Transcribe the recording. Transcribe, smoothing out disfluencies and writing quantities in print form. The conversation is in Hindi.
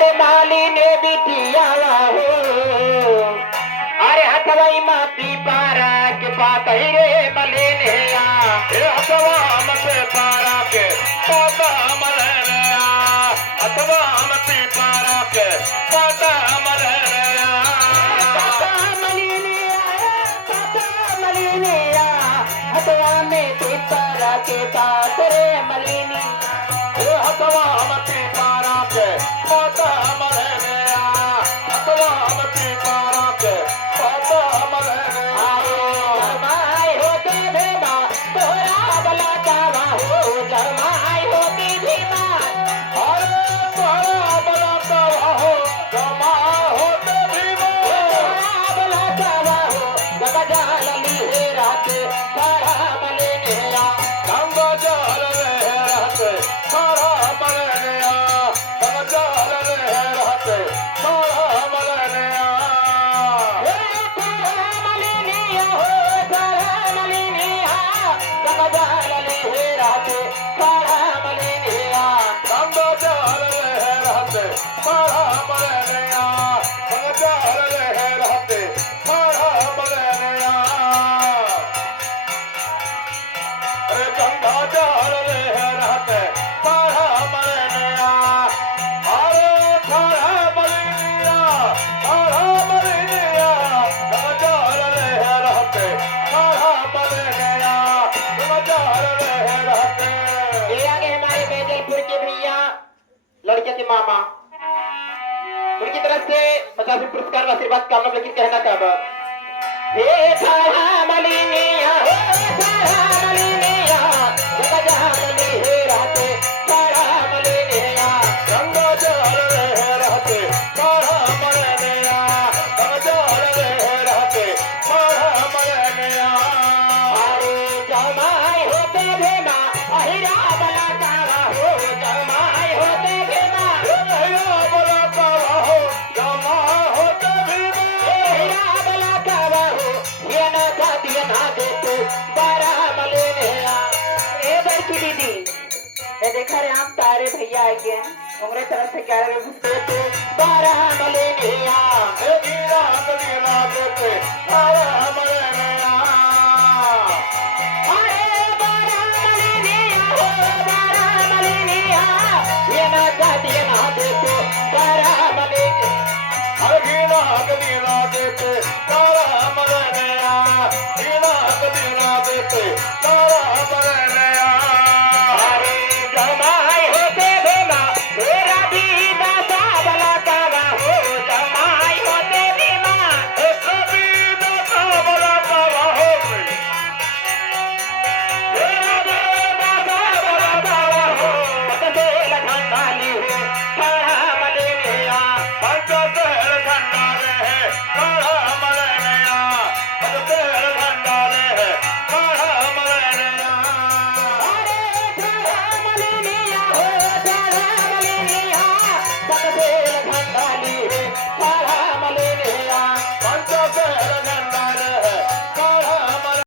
अरे माली ने बिटिया हो अरे हथवाई माती पारा के पात रे मले ने अथवा मते पारा के पाता मरया अथवा मते पारा के पाता मरया हथवा में पारा के पात रे मलिनी अथवा मते पारा के पाता मरया अथवा मते पारा के पाता मरया जमाई होते भेमा तोरा बला कावा हो जमाई होती भीमा अरे तोरा बला कावा हो जमा होते भीमा तोरा बला कावा हो गगा जाल ली रात सारा मले नेरा गंगा जल रहते सारा मरया गंगा जल रहते सारा मरया सारा मले नेया हो सारा मले नेया गगा जाल ली रात सारा मले नेया गंगा जल रहते सारा मरया गंगा जल रहते सारा मरया अरे गंगा जल रहते सारा मरया अरे सारा मरया सारा मरया गंगा जल रहते सारा मरया गंगा जल रहते ये आगे हमारे बैजलपुर के भैया लड़के के मामा उनकी तरफ से 50 पुरस्कार व आशीर्वाद कामना लेकिन कहना चाहता हे सारा मलिनिया हो सारा मलिनिया जगा जाने हे राते सारा मलिनिया गंगा जल रहते सारा मरया गंगा जल रहते सारा मरया अरे जमाई होते भेमा अहिरा बला कावा हो जमाई होते भेमा अहिरा बला कावा हो जमा होते भीमा अहिरा बला कावा हो ये ना था दिया ना देते सारा मलिनिया ए बड़की दीदी ये देखा रे हम तारे भैया आ गए उमरे तरफ से 11 बजे घुसते थे सारा मलिनिया गिरा गली लागे सारा मरया